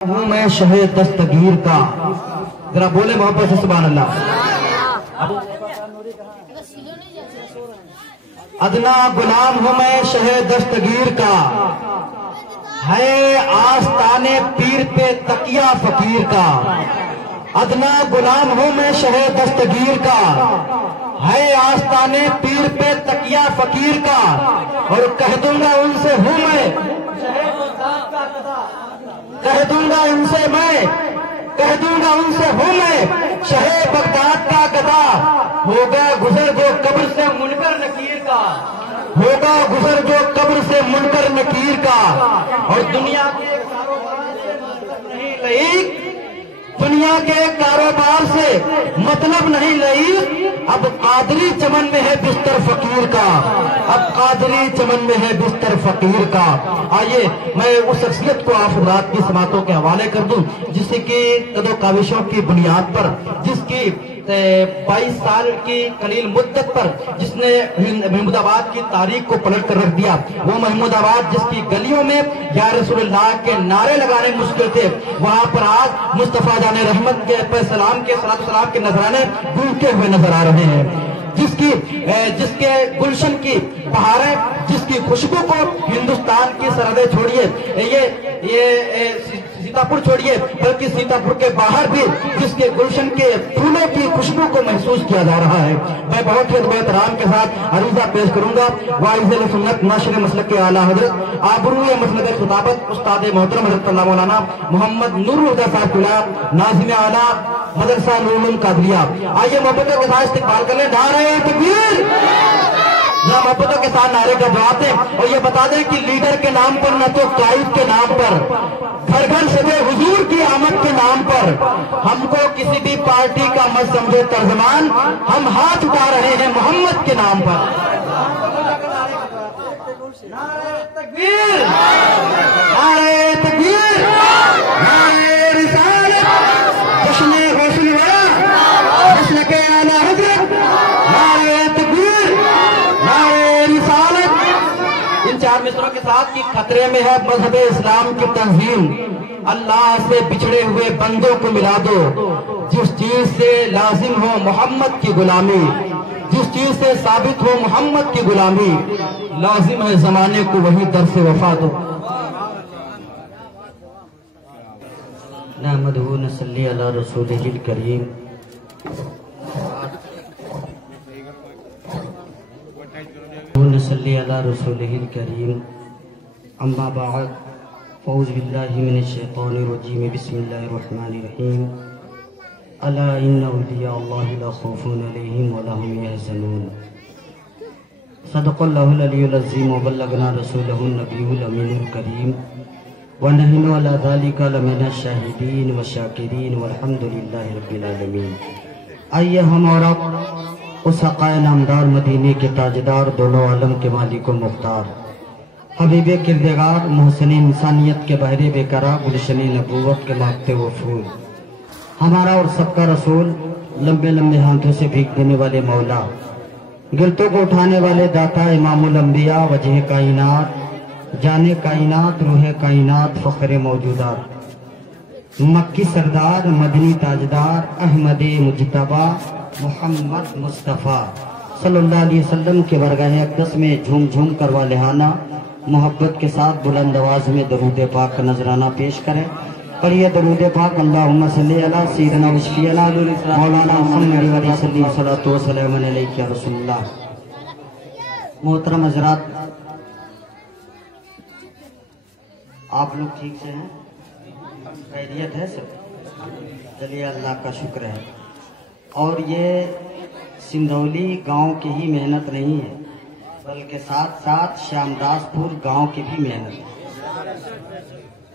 ہوں میں شہ دستگیر کا، ذرا بولے محبت سے سبحان اللہ۔ ادنا غلام ہوں میں شہ دستگیر کا، ہے آستانے پیر پہ تکیہ فقیر کا۔ ادنا غلام ہوں میں شہ دستگیر کا، ہے آستانے پیر پہ تکیہ فقیر کا، اور کہہ دوں گا ان سے ہوں میں، کہہ دوں گا ان سے میں، کہہ دوں گا ان سے ہوں میں شہ بغداد کا گدا۔ ہوگا گزر جو قبر سے منکر نکیر کا، ہوگا گزر جو قبر سے منکر نکیر کا، اور دنیا کے کاروبار سے مطلب نہیں لائق، دنیا کے کاروبار سے مطلب نہیں لائق، اب قادری چمن میں ہے بستر فقیر کا، اب قادری چمن میں ہے بستر فقیر کا۔ آئیے میں اس شخصیت کو آپ رات کی سماعتوں کے حوالے کر دوں جس کی قد و کاوشوں کی بنیاد پر، جس کی 22 سال کی قلیل مدت پر جس نے محمود آباد کی تاریخ کو پلٹ کر رکھ دیا، وہ محمود آباد جس کی گلیوں میں یا رسول اللہ کے نعرے لگانے مشکل تھے، وہاں پر آج مصطفیٰ جان رحمت کے سلام کے صلاۃ والسلام کے نذرانے گونجتے ہوئے نظر آ رہے ہیں۔ جس کے گلشن کی بہاریں، جس کی خوشبو کو ہندوستان کی سرحدیں چھوڑیے، یہ سیتاپور چھوڑیے بلکہ سیتاپور کے باہر بھی جس کے گلشن کے پھولوں کی خوشبو کو محسوس کیا جا رہا ہے۔ میں بہت ہی احترام کے ساتھ عریضہ پیش کروں گا واعظ سنت ناشر مسلک کے اعلیٰ حضرت آبروئے مسلک خطابت استاد محترم حضرت اللہ مولانا محمد نور الہدیٰ صاحب قلعہ ناظم اعلیٰ مدرسہ نور العلوم قادریہ۔ آئیے محبتوں کے ساتھ استقبال کر لیں، نعرہ تکبیر، محبتوں کے ساتھ نعرے کا جواب دیں اور یہ بتا دیں کہ لیڈر کے نام پر نہ تو قائد کے نام پر، گھر گھر سجے حضور کی آمد کے نام پر، ہم کو کسی بھی پارٹی کا مت سمجھے ترجمان، ہم ہاتھ اٹھا رہے ہیں محمد کے نام پر۔ نعرہ تکبیر، نعرہ تکبیر، نعرہ رسالت، جشن حسن ورا، جشن کے اعلیٰ حضرت، نعرہ تکبیر، نعرہ رسالت۔ ان چار مصروں کے ساتھ کی خطرے میں ہے مذہب اسلام کی تنظیم، اللہ سے بچھڑے ہوئے بندوں کو ملا دو، جس چیز سے لازم ہو محمد کی غلامی، جس چیز سے ثابت ہو محمد کی غلامی، لازم ہے زمانے کو وہی درس وفا دو۔ نحمدہ نصلی علی رسولہ الکریم، نصلی علی رسولہ الکریم، اما بعد، فاعوذ باللہ من الشیطان الرجیم، بسم اللہ الرحمن الرحیم، الا ان اولیاء اللہ لا خوف علیہم ولا هم یحزنون۔ صدق اللہ العلی العظیم وبلغنا رسولہ النبی الامین الکریم، ونحن علی ذلک لمن الشاہدین والشاکرین والحمد للہ رب العالمین۔ آئیے ہم اور آپ اس حقائے نامدار مدینے کے تاجدار، دونوں عالم کے مالک و مختار، حبیب کردگار، محسن انسانیت کے بحر بے قرار، گلشن نبوت کے مانگتے وہ پھول، ہمارا اور سب کا رسول، لمبے لمبے ہاتھوں سے بھیگ دینے والے مولا، گرتوں کو اٹھانے والے داتا، امام الانبیاء، وجہ کائنات، جان کائنات، روح کائنات، فخر موجودات، مکی سردار، مدنی تاجدار، احمد مجتبی، محمد مصطفیٰ صلی اللہ علیہ وسلم کے برگاہ اقدس میں جھوم جھوم کر والہانہ محبت کے ساتھ بلند آواز میں درود پاک کا نذرانہ پیش کریں۔ پڑھیے درود پاک، اللہم صلی علی سیدنا و شفیعنا مولانا محمد علیہ الصلوۃ والسلام علیک یا رسول اللہ۔ محترم حضرات، آپ لوگ ٹھیک سے ہیں؟ خیریت ہے سب؟ چلیے اللہ کا شکر ہے۔ اور یہ سندھولی گاؤں کی ہی محنت نہیں ہے بلکہ ساتھ ساتھ شامداس پور گاؤں کی بھی محنت ہے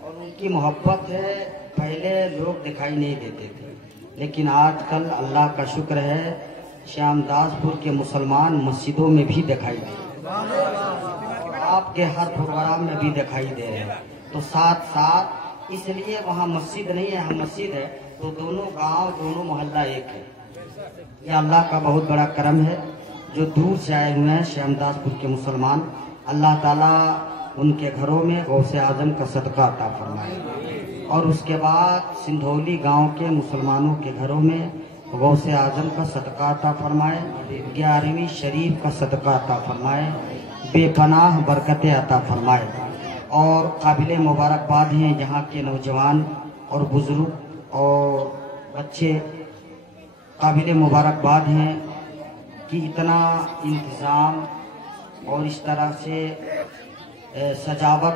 اور ان کی محبت ہے۔ پہلے لوگ دکھائی نہیں دیتے تھے لیکن آج کل اللہ کا شکر ہے شامداس پور کے مسلمان مسجدوں میں بھی دکھائی دے، آپ کے ہر پروگرام میں بھی دکھائی دے رہے ہیں۔ تو ساتھ ساتھ اس لیے وہاں مسجد نہیں ہے، ہم مسجد ہے، تو دونوں گاؤں دونوں محلہ ایک ہے۔ یہ اللہ کا بہت بڑا کرم ہے جو دور سے آئے ہوئے ہیں شامداس پور کے مسلمان، اللہ تعالیٰ ان کے گھروں میں غوث اعظم کا صدقہ عطا فرمائے اور اس کے بعد سندھولی گاؤں کے مسلمانوں کے گھروں میں غوث اعظم کا صدقہ عطا فرمائے، 11ویں شریف کا صدقہ عطا فرمائے، بے پناہ برکتیں عطا فرمائے۔ اور قابل مبارکباد ہیں یہاں کے نوجوان اور بزرگ اور بچے، قابل مبارکباد ہیں کہ اتنا انتظام اور اس طرح سے سجاوٹ،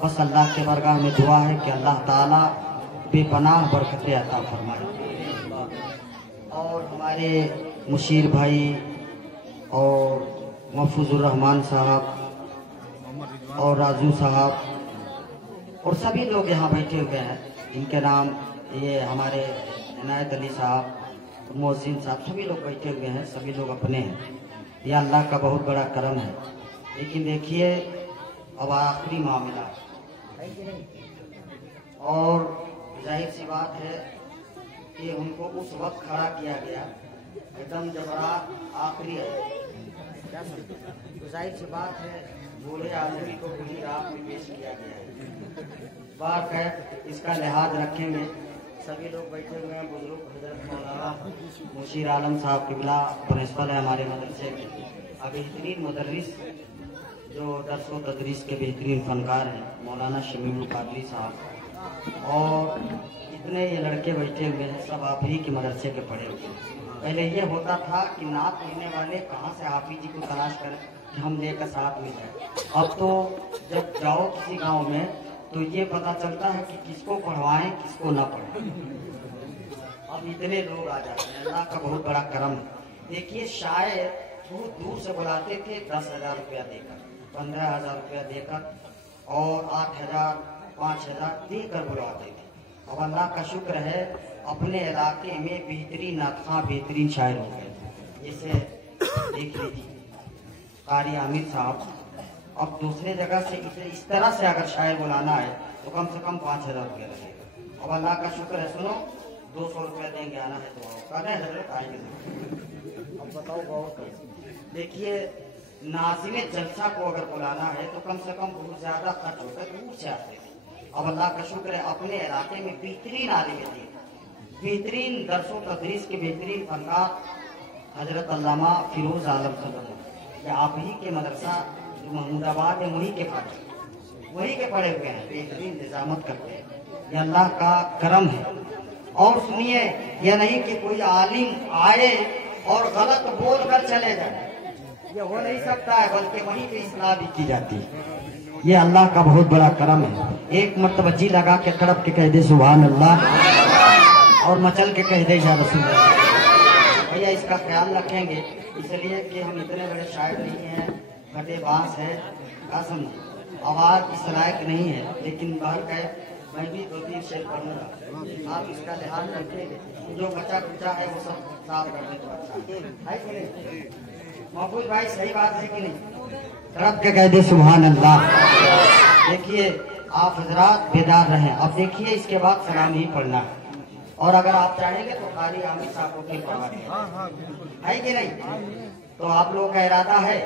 بس اللہ کے بارگاہ میں دعا ہے کہ اللہ تعالیٰ بے پناہ برکتیں عطا فرمائے۔ اور ہمارے مشیر بھائی اور محفوظ الرحمان صاحب اور راجو صاحب اور سبھی لوگ یہاں بیٹھے ہوئے ہیں، ان کے نام یہ ہمارے عنایت علی صاحب، محسن صاحب، سبھی لوگ بیٹھے ہوئے ہیں، سبھی لوگ اپنے ہیں۔ یہ اللہ کا بہت بڑا کرم ہے۔ لیکن دیکھیے اب آخری معاملہ اور ظاہر سی بات ہے کہ ان کو اس وقت کھڑا کیا گیا ایک دم جب رات آخری ہے، تو ظاہر سی بات ہے بوڑھے آدمی کو پوری رات میں پیش کیا گیا ہے۔ بات ہے اس کا لحاظ رکھیں گے، سبھی لوگ بیٹھے ہوئے ہیں، بزرگ حضرت مولانا مشیر عالم صاحب قبلہ پرنسپل ہے ہمارے مدرسے کے، بہترین مدرس جو درس و تدریس کے بہترین فنکار ہیں مولانا شمیع القادری صاحب، اور اتنے یہ لڑکے بیٹھے ہوئے ہیں، سب آپ ہی کے مدرسے کے پڑھے ہوئے ہیں۔ پہلے یہ ہوتا تھا کہ نعت پڑھنے والے کہاں سے حافظ جی کو تلاش کریں کہ ہم لے کر ساتھ میں جائیں۔ اب تو جب جاؤ کسی گاؤں میں تو یہ پتا چلتا ہے کہ کس کو پڑھوائیں کس کو نہ پڑھوائیں، اب اتنے لوگ آ جاتے ہیں، اللہ کا بہت بڑا کرم ہے۔ دیکھیے شاعر بہت دور سے بلاتے تھے 10,000 روپیہ دے کر، 15,000 روپیہ دے کر اور 8,000 5,000 دے کر بلاتے تھے۔ اب اللہ کا شکر ہے اپنے علاقے میں بہترین ناطخواں بہترین شاعر ہو گئے، جیسے دیکھ لیجیے قاری عامر صاحب۔ اب دوسرے جگہ سے اس طرح سے اگر شاعر بلانا ہے تو کم سے کم 5,000 روپیہ لگے گا۔ اب اللہ کا شکر ہے، سنو 200 روپیہ دیں گے، آنا ہے تو آؤ، حضرت آئیں گے۔ اب بتاؤ بہت دیکھیے ناظم جلسہ کو اگر بلانا ہے تو کم سے کم بہت زیادہ خرچ ہوتا ہے، دور سے آتے ہیں۔ اب اللہ کا شکر ہے اپنے علاقے میں بہترین عالم دین، بہترین درس و تدریس کے بہترین فنکار حضرت علامہ فیروز عالم صاحب، یہ آپ ہی کے مدرسہ جو محمود آباد ہے وہیں کے پڑھے ہوئے ہیں، بہترین نظامت کرتے ہیں۔ یہ اللہ کا کرم ہے۔ اور سنیے، یہ نہیں کہ کوئی عالم آئے اور غلط بول کر چلے جائے، یہ ہو نہیں سکتا ہے، بلکہ وہیں پہ اصلاح بھی کی جاتی ہے۔ یہ اللہ کا بہت بڑا کرم ہے۔ ایک مرتبہ جی لگا کے تڑپ کے کہہ دے سبحان اللہ، اور مچل کے کہہ دے یا رسول اللہ۔ بھیا اس کا خیال رکھیں گے، اس لیے کہ ہم اتنے بڑے شاعر نہیں ہیں، پھٹے بانس ہے، قسم آواز اس لائق نہیں ہے، لیکن باہر کہ میں بھی 2-3 شعر پڑھوں گا، آپ اس کا لحاظ رکھیں گے۔ جو بچا کچا ہے وہ سب صاف کر دیں تو اچھا ہے کہ نہیں؟ محفوظ بھائی صحیح بات ہے کہ نہیں؟ تڑپ کے کہہ دے سبحان اللہ۔ دیکھیے آپ حضرات بیدار رہیں۔ اب دیکھیے اس کے بعد سلام ہی پڑھنا ہے، اور اگر آپ چاہیں گے تو قاری عامر صاحب کو بھی پڑھا دیں، ہے کہ نہیں؟ تو آپ لوگوں کا ارادہ ہے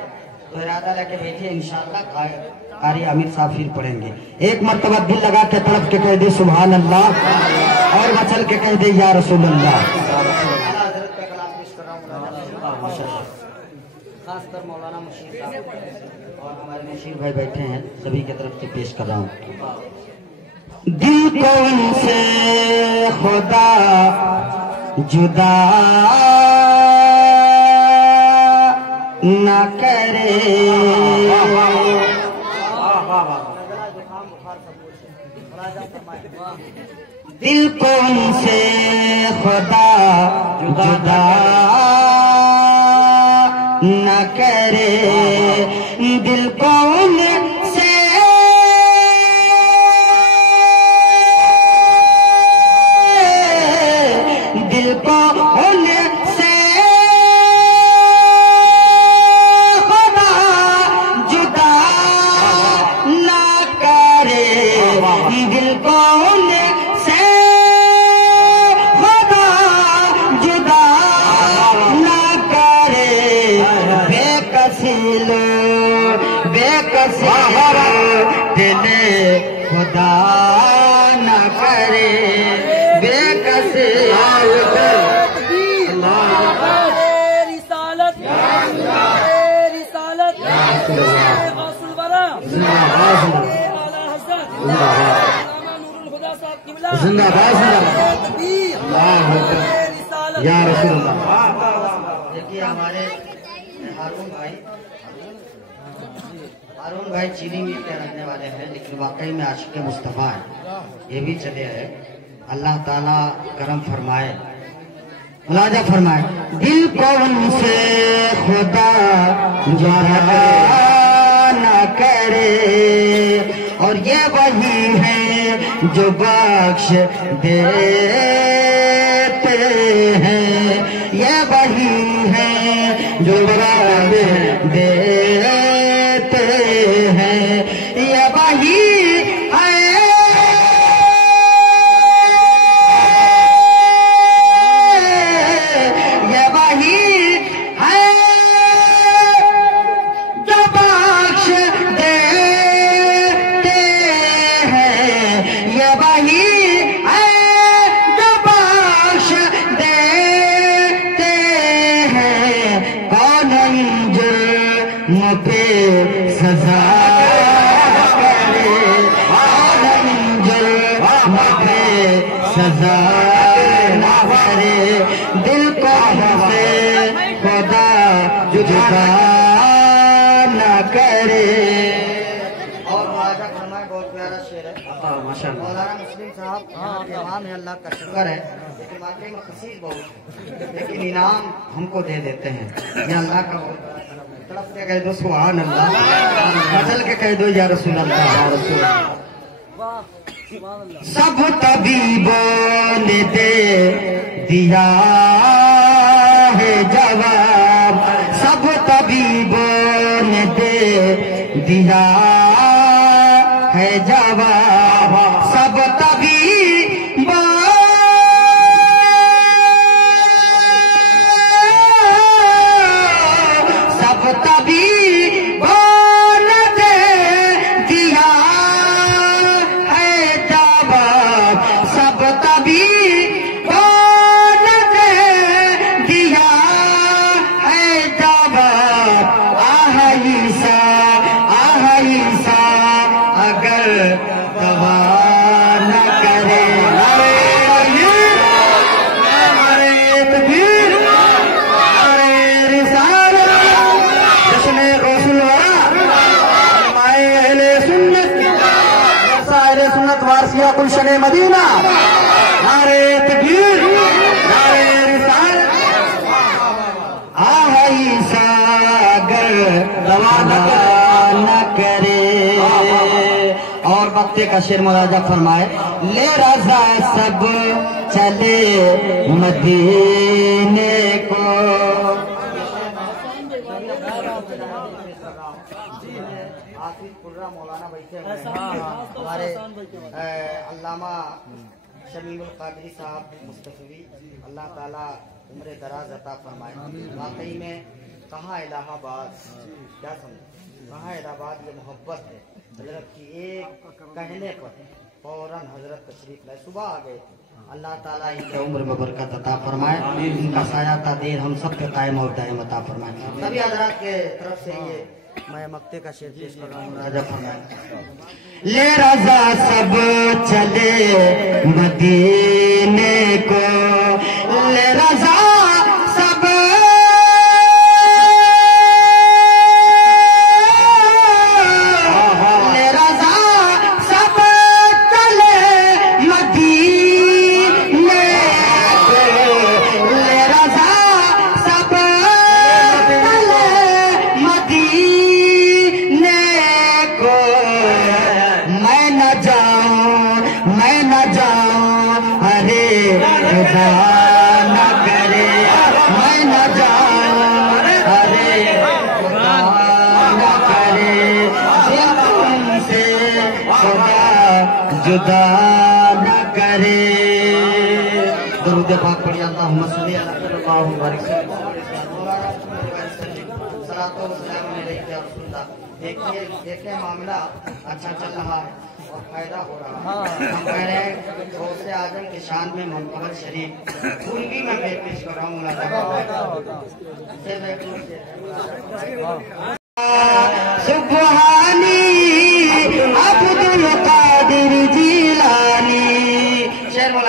تو ارادہ لے کے بیٹھے، انشاءاللہ قاری عامر صاحب پھر پڑھیں گے۔ ایک مرتبہ دل لگا کے تڑپ کے کہہ دے سبحان اللہ، اور مچل کے کہہ دے یا رسول اللہ۔ خاص کر مولانا مشیر صاحب اور ہمارے مشیر بھائی بیٹھے ہیں، سبھی کی طرف سے پیش کر رہا ہوں۔ دل کو ان سے خدا جدا نہ کرے، دل کو ان سے خدا جدا نہ کرے، دل کو ان سے دل کو ان سے خدا جدا نہ کرے، دل کو ان سے خدا جدا نہ کرے، بے کسی زندہ باد اللہ یا رسول اللہ. دیکھیے ہمارے ہارون بھائی چینی میل کے رہنے والے ہیں لیکن واقعی میں عاشق مصطفیٰ ہیں. یہ بھی چلے ہیں. اللہ تعالیٰ کرم فرمائے. ملاحظہ فرمائے دل کو ان سے خدا جدا نہ کرے اور یہ وہی ہے جو بخش دیتے ہیں. یہ وہی ہے جو بخش دیتے ہیں. یہ وہی سزا کرے سزا نہ کرے دل کو سے خدا جدا نہ کرے. اور مواجہ فرمائے بہت پیارا شعر ہے. مولانا مسلم صاحب امام ہے. اللہ کا شکر ہے لیکن واقعی میں خصیص بہت لیکن انعام ہم کو دے دیتے ہیں. یہ اللہ کا طرف سے کہہ دو سبحان اللہ. بدل کے کہہ دو یا رسول اللہ یا رسول اللہ. سب طبیبوں نے دے دیا ہے جواب. سب طبیبوں نے دے دیا ہے جواب. سب طبیبوں گلشن مدینہ نعرے تکبیر نعرے رسالت آہی ساگر روانہ نہ کرے. اور وقتے کا شعر مراجعہ فرمائے لے رضا سب چلے مدینے کو. مولانا بیٹھے ہوئے ہمارے علامہ شمیم القادری صاحب مصطفی. اللہ تعالیٰ عمر دراز عطا فرمائے. واقعی میں کہاں الہ آباد کیا سمجھ کہاں الہ آباد یہ محبت ہے. حضرت کی ایک کہنے پر فوراً حضرت تشریف لائے. صبح آ گئے. اللہ تعالیٰ ان کے عمر میں برکت عطا فرمائے. ان کا سایہ تعدیر ہم سب کے قائم اور دائم عطا فرمائے. سبھی حضرات کے طرف سے یہ میں مقتے کا شعر پیش کر رہا ہوں. راجہ فرمائے لے رضا سب چلے مدینے کو. لے رضا سب لے رضا سب چلے مدینے کو. لے رضا سب چلے مدینے کو. میں نہ جاؤں ارے خدا نہ کرے. میں نہ جاؤں ارے خدا نہ کرے. تم سے خدا جدا نہ کرے. درود پاک پڑھیے. اللہم صلی علی اللہم بارک دیکھیں معاملہ اچھا چل رہا ہے اور فائدہ ہو رہا ہے. ہم کہہ رہے ہیں غوث اعظم کی شان میں منقبل شریف پوری میں پیش کر رہا ہوں. سبحانی عبد القادر جیلانی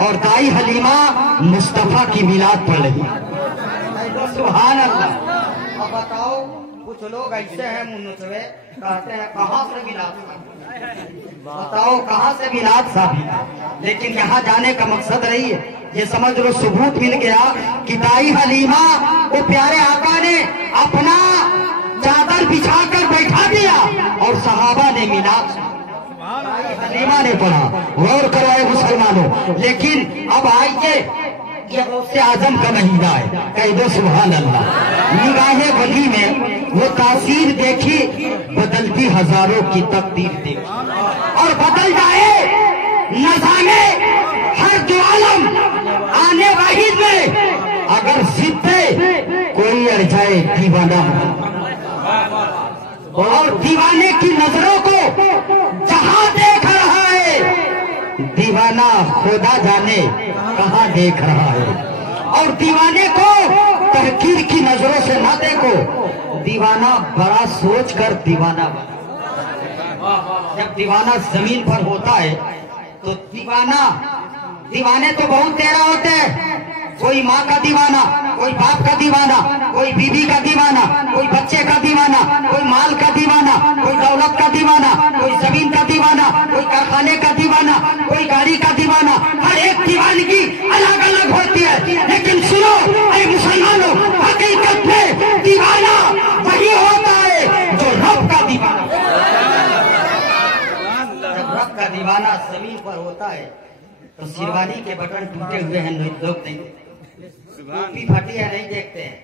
اور دائی حلیمہ مصطفیٰ کی میلاد پڑھ رہی ہے. سبحان اللہ. اب بتاؤ کچھ لوگ ایسے ہیں منصوبے کہتے ہیں کہاں سے میلاد بتاؤ کہاں سے میلاد صاحب. لیکن یہاں جانے کا مقصد رہی ہے یہ سمجھ لو ثبوت مل گیا کہ دائی حلیمہ کو پیارے آقا نے اپنا چادر بچھا کر بیٹھا دیا اور صحابہ نے میلاد حلیمہ نے پڑھا. غور کرو اے مسلمانوں. لیکن اب آئیے یہ غوث اعظم کا مہینہ ہے. کہہ دو سبحان اللہ. نگاہ ولی میں وہ تاثیر دیکھی بدلتی ہزاروں کی تقدیر دیکھی اور بدل جائے نظامے ہر دو عالم آنے واحد میں اگر ضد کوئی اڑ جائے دیوانہ اور دیوانے کی نظروں کو جہاں دیکھ رہا ہے دیوانہ خدا جانے کہاں دیکھ رہا ہے. اور دیوانے کو تحقیر کی نظروں سے نہ دیکھو. دیوانہ بڑا سوچ کر دیوانہ بنا. جب دیوانہ زمین پر ہوتا ہے تو دیوانے تو بہت تیرا ہوتے ہیں. کوئی ماں کا دیوانہ, کوئی باپ کا دیوانہ, کوئی بیوی کا دیوانہ, کوئی بچے کا دیوانہ, کوئی مال کا دیوانہ, کوئی دولت کا دیوانہ, کوئی زمین کا دیوانہ, کوئی کارخانے کا دیوانہ, کوئی گاڑی کا دیوانہ. ہر ایک دیوانگی الگ الگ ہوتی ہے. لیکن سنو اے مسلمانوں, حقیقت میں دیوانہ وہی ہوتا ہے جو رب کا دیوانہ. جب رب کا دیوانہ زمین پر ہوتا ہے تو شیروانی کے بٹن ٹوٹے ہوئے ہیں لوگ نہیں, ٹوپی پھٹی ہے نہیں دیکھتے ہیں,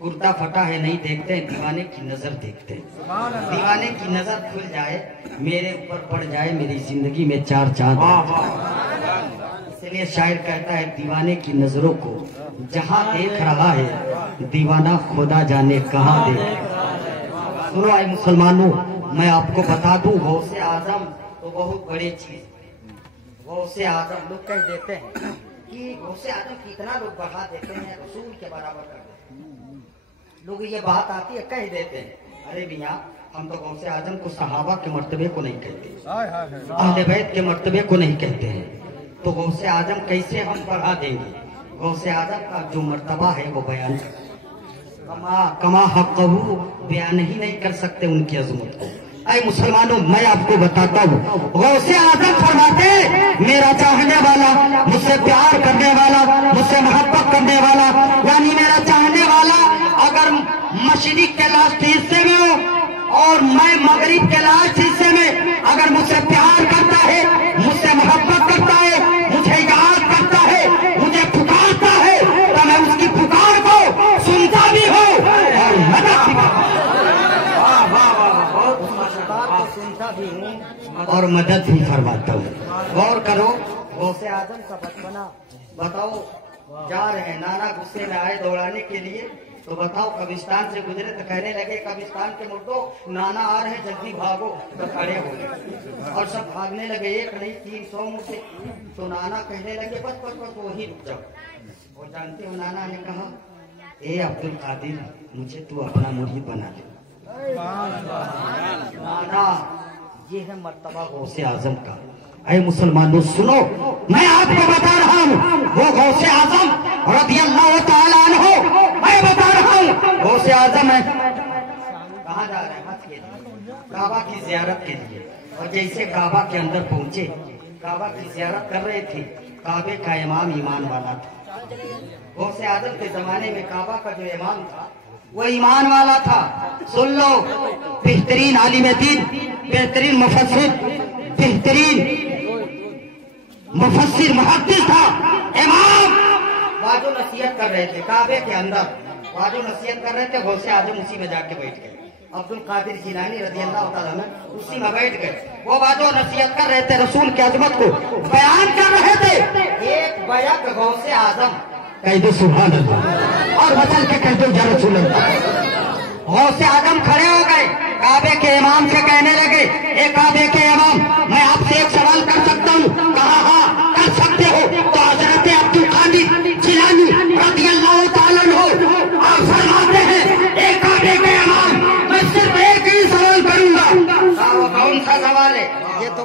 کرتا پھٹا ہے نہیں دیکھتے ہیں, دیوانے کی نظر دیکھتے ہیں. دیوانے کی نظر کھل جائے میرے اوپر پڑ جائے میری زندگی میں چار چاند. اس لیے شاعر کہتا ہے دیوانے کی نظروں کو جہاں دیکھ رہا ہے دیوانہ خدا جانے کہاں دیکھ. سنو اے مسلمانوں, میں آپ کو بتا دوں غوث اعظم تو بہت بڑی چیز. غوث اعظم لوگ کہہ دیتے ہیں کہ غوث اعظم کتنا لوگ بڑھا دیتے ہیں رسول کے برابر کر دیتے ہیں. لوگ یہ بات آتی ہے کہہ دیتے ہیں ارے میاں ہم تو غوث اعظم کو صحابہ کے مرتبے کو نہیں کہتے, اہل بیت کے مرتبے کو نہیں کہتے ہیں. تو غوث اعظم کیسے ہم بڑھا دیں گے؟ غوث اعظم کا جو مرتبہ ہے وہ بیان کما حقہ بیان ہی نہیں کر سکتے ان کی عظمت کو. اے مسلمانوں میں آپ کو بتاتا ہوں غوث اعظم فرماتے میرا چاہنے والا, مجھ سے پیار کرنے والا, مجھ سے محبت کرنے والا, یعنی میرا چاہنے والا اگر مشرق کے لاسٹ حصے میں ہو اور میں مغرب کے لاسٹ حصے میں اگر مجھ سے پیار کرتا ہے, مجھ سے محبت کرتا ہے, مجھے یاد کرتا ہے, مجھے پکارتا ہے تو میں اس کی پکار کو سنتا بھی ہوں اور مدد بھی اور مدد بھی فرماتا ہوں. غور کرو غوث اعظم کا بچپنا بتاؤ. جا رہے ہیں نانا غصے میں آئے دوڑانے کے لیے تو بتاؤ قبرستان سے گزرے تو کہنے لگے قبرستان کے مردوں نانا آ رہے جلدی بھاگو. تو کھڑے ہو گئے اور سب بھاگنے لگے, ایک نہیں 300 مجھے. تو نانا کہنے لگے بس بس بس وہی رک جاؤ. وہ جانتے ہو نانا نے کہا اے عبد القادر مجھے تو اپنا مرید بنا دے. نانا یہ ہے مرتبہ غوث اعظم کا. اے مسلمانوں سنو میں آپ کو بتا رہا ہوں وہ غوث اعظم رضی اللہ تعالیٰ عنہ, میں بتا رہا ہوں غوث اعظم ہے. کہاں جا رہے ہیں؟ کعبہ کی زیارت کے لیے. اور جیسے کعبہ کے اندر پہنچے کعبہ کی زیارت کر رہے تھے. کعبے کا امام ایمان والا تھا. غوث اعظم کے زمانے میں کعبہ کا جو امام تھا وہ ایمان والا تھا. سن لو, بہترین عالم دین, بہترین مفسر, بہترین مفسر محدث تھا امام. واجو نصیحت کر رہے تھے کعبے کے اندر, واجو نصیحت کر رہے تھے. غوث اعظم اسی میں جا کے بیٹھ گئے. عبد القادر جیلانی رضی اللہ تعالیٰ عنہ اسی میں بیٹھ گئے. وہ واجو نصیحت کر رہے تھے, رسول کی عظمت کو بیان کر رہے تھے. ایک بیک غوث اعظم کہہ دو سبحان اللہ اور بچل کے کہہ دو یا رسول اللہ. غوث اعظم کھڑے ہو گئے کعبے کے امام سے کہنے لگے اے کعبے کے امام میں آپ سے ایک سوال کر سکتا ہوں؟ کہا ہاں کر سکتے ہو. تو حضرت عبد القادر جیلانی رضی اللہ تعالیٰ عنہ آپ فرماتے ہیں اے کعبے کے امام میں صرف ایک ہی سوال کروں گا. کون سا سوال ہے؟ یہ تو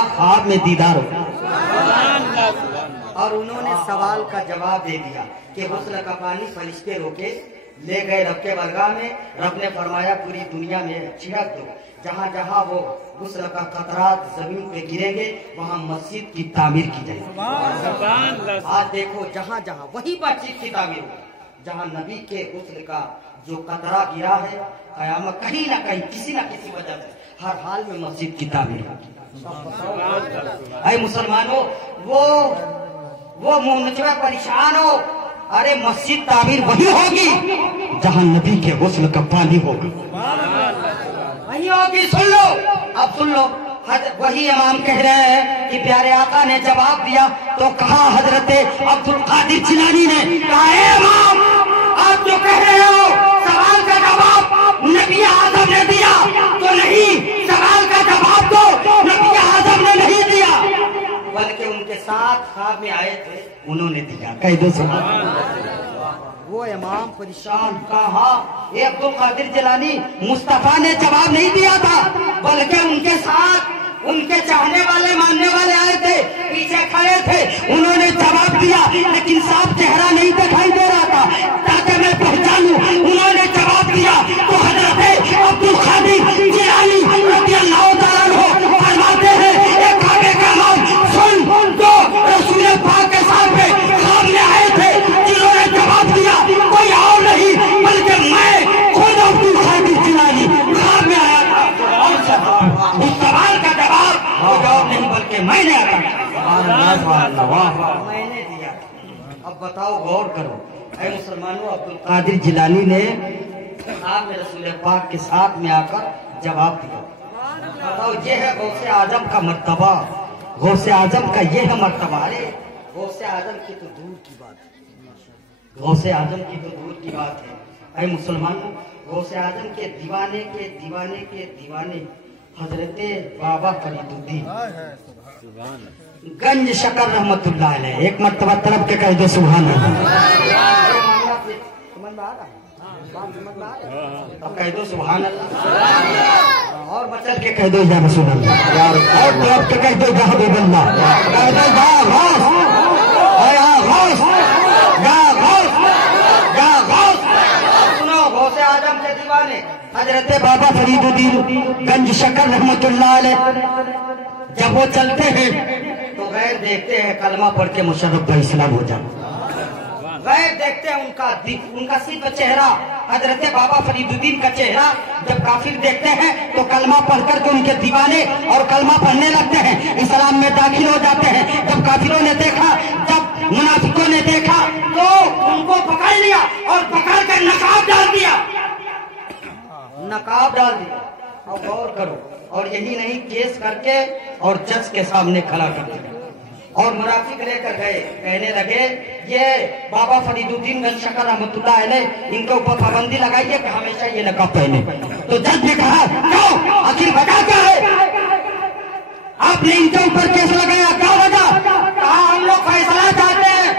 کا خواب میں دیدار ہو. اور انہوں نے سوال کا جواب دے دیا کہ غسل کا پانی فرشتے روکے لے گئے رب کے برگاہ میں. رب نے فرمایا پوری دنیا میں چھڑک دو, جہاں جہاں وہ غسل کا قطرات زمین پہ گریں گے وہاں مسجد کی تعمیر کی جائے گی. آج دیکھو جہاں جہاں وہی مسجد کی تعمیر ہو جہاں نبی کے غسل کا جو قطرہ گرا ہے, قیامت کہیں نہ کہیں کسی نہ کسی وجہ سے ہر حال میں مسجد کی تعمیر ہوگی. اے مسلمانوں, وہ منچوے پریشان ہو, ارے مسجد تعمیر وہی ہوگی جہاں نبی کے غسل کا پانی ہوگا, وہی ہوگی. سن لو, اب سن لو, وہی امام کہہ رہے ہیں کہ پیارے آقا نے جواب دیا تو کہا حضرت عبد القادر جیلانی نے کہا اے امام آپ جو کہہ رہے ہو سوال کا جواب نبی اعظم نے دیا تو نہیں, سوال کا جواب تو نبی اعظم نے نہیں دیا بلکہ ان کے ساتھ خواب میں آئے تھے انہوں نے دیا. کہہ دو سبحان اللہ. وہ امام پریشان کہا اے عبد القادر جیلانی مصطفیٰ نے جواب نہیں دیا تھا بلکہ ان کے ساتھ ان کے چاہنے والے ماننے والے آئے تھے, پیچھے کھڑے تھے, انہوں نے جواب دیا لیکن صاف چہرہ نہیں دکھائی دے رہا تھا تاکہ میں پہچانوں. انہوں نے جواب دیا تو حضرت عبد القادر جیلانی رضی اللہ تعالیٰ عنہ فرماتے ہیں ایک کعبے کا امام سن تو رسول پاک کے سامنے خواب میں آئے تھے جنہوں نے جواب دیا کوئی اور نہیں بلکہ میں خود عبد القادر جیلانی خواب میں آیا تھا اور اس سوال کا جواب نہیں بلکہ میں نے دیا. اب بتاؤ, غور کرو اے مسلمانوں, عبد القادر جیلانی نے آپ رسول پاک کے ساتھ میں آ کر جواب دیا. بتاؤ, یہ ہے غوث اعظم کا مرتبہ, غوث اعظم کا یہ ہے مرتبہ. ارے غوث اعظم کی تو دور کی بات ہے, غوث اعظم کی تو دور کی بات ہے. اے مسلمانوں, غوث اعظم کے دیوانے کے دیوانے کے دیوانے حضرت بابا فرید الدین گنج شکر رحمت اللہ علیہ, ایک مرتبہ طرف کے کہہ دو سبحان اللہ. اب کہہ دو سبحان اللہ, اور مچل کے کہہ دو یا رسول اللہ, اور طرف کے کہہ دو یا حبیب اللہ, کہہ دو یا غوث, یا غوث, یا غوث, یا غوث. سنو, غوث اعظم کے دیوانے حضرت بابا فرید الدین گنج شکر رحمت اللہ علیہ جب وہ چلتے ہیں تو غیر دیکھتے ہیں کلمہ پڑھ کے مشرف بھائی اسلام ہو جاتا. غیر دیکھتے ہیں ان کا صرف چہرہ, حضرت بابا فرید الدین کا چہرہ جب کافر دیکھتے ہیں تو کلمہ پڑھ کر کے ان کے دیوانے اور کلمہ پڑھنے لگتے ہیں, اسلام میں داخل ہو جاتے ہیں. جب کافروں نے دیکھا, جب منافقوں نے دیکھا تو ان کو پکڑ لیا اور پکڑ کر نقاب ڈال دیا, نقاب ڈال دیا. اور غور کرو, اور یہی نہیں کیس کر کے اور جج کے سامنے کھڑا کر دیا اور منافق لے کر گئے, کہنے لگے یہ بابا فرید الدین گنج شکر رحمت اللہ علیہ ان کے اوپر پابندی لگائیے کہ ہمیشہ یہ نقاب پہنے. تو جج نے کہا کیوں, آخر وجہ کیا ہے آپ نے ان کے اوپر کیس لگایا, کیا وجہ؟ کہا ہم لوگ فیصلہ چاہتے ہیں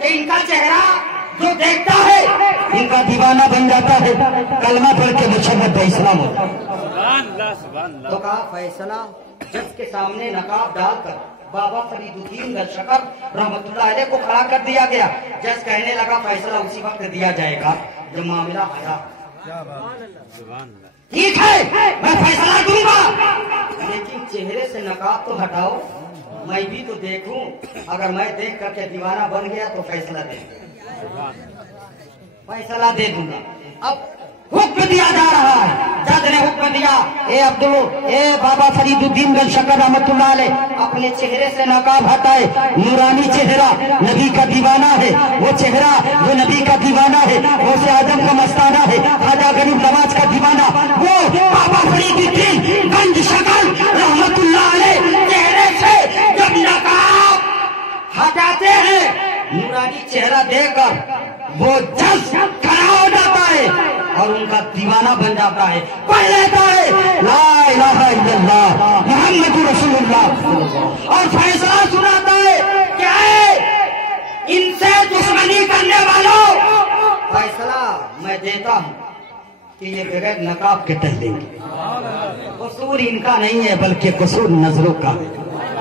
کہ ان کا چہرہ جو دیکھتا ہے ان کا دیوانہ بن جاتا ہے, کلمہ پڑھ کے مشرف بھائی اسلام ہوتا ہے. تو کہا فیصلہ جج کے سامنے نقاب ڈال کر بابا فرید الدین گنج شکر رحمت اللہ علیہ کو کھڑا کر دیا گیا. جج کہنے لگا فیصلہ اسی وقت دیا جائے گا جب معاملہ آیا. ٹھیک ہے میں فیصلہ دوں گا لیکن چہرے سے نقاب تو ہٹاؤ, میں بھی تو دیکھوں, اگر میں دیکھ کر کے دیوانہ بن گیا تو فیصلہ دے دوں گا. اب حکم دیا جا رہا ہے, جج نے حکم دیا اے بابا فرید الدین گنج شکر رحمت اللہ علیہ اپنے چہرے سے نقاب ہٹائے. نورانی چہرہ نبی کا دیوانہ ہے, وہ چہرہ جو نبی کا دیوانہ ہے, غوث اعظم کا مستانہ ہے, خواجہ غریب نواز کا دیوانہ, وہ بابا فرید الدین گنج شکر رحمت اللہ علیہ چہرے سے جب نقاب ہٹاتے ہیں نورانی چہرہ دے کر وہ جج کھڑا ہو جاتا ہے اور ان کا دیوانہ بن جاتا ہے, پڑھ لیتا ہے لا الہ الا اللہ محمد رسول اللہ اور فیصلہ سناتا ہے کہ ان سے دشمنی کرنے والوں, فیصلہ میں دیتا ہوں کہ یہ بغیر نقاب کے ٹہلیں گے. قصور ان کا نہیں ہے بلکہ قصور نظروں کا.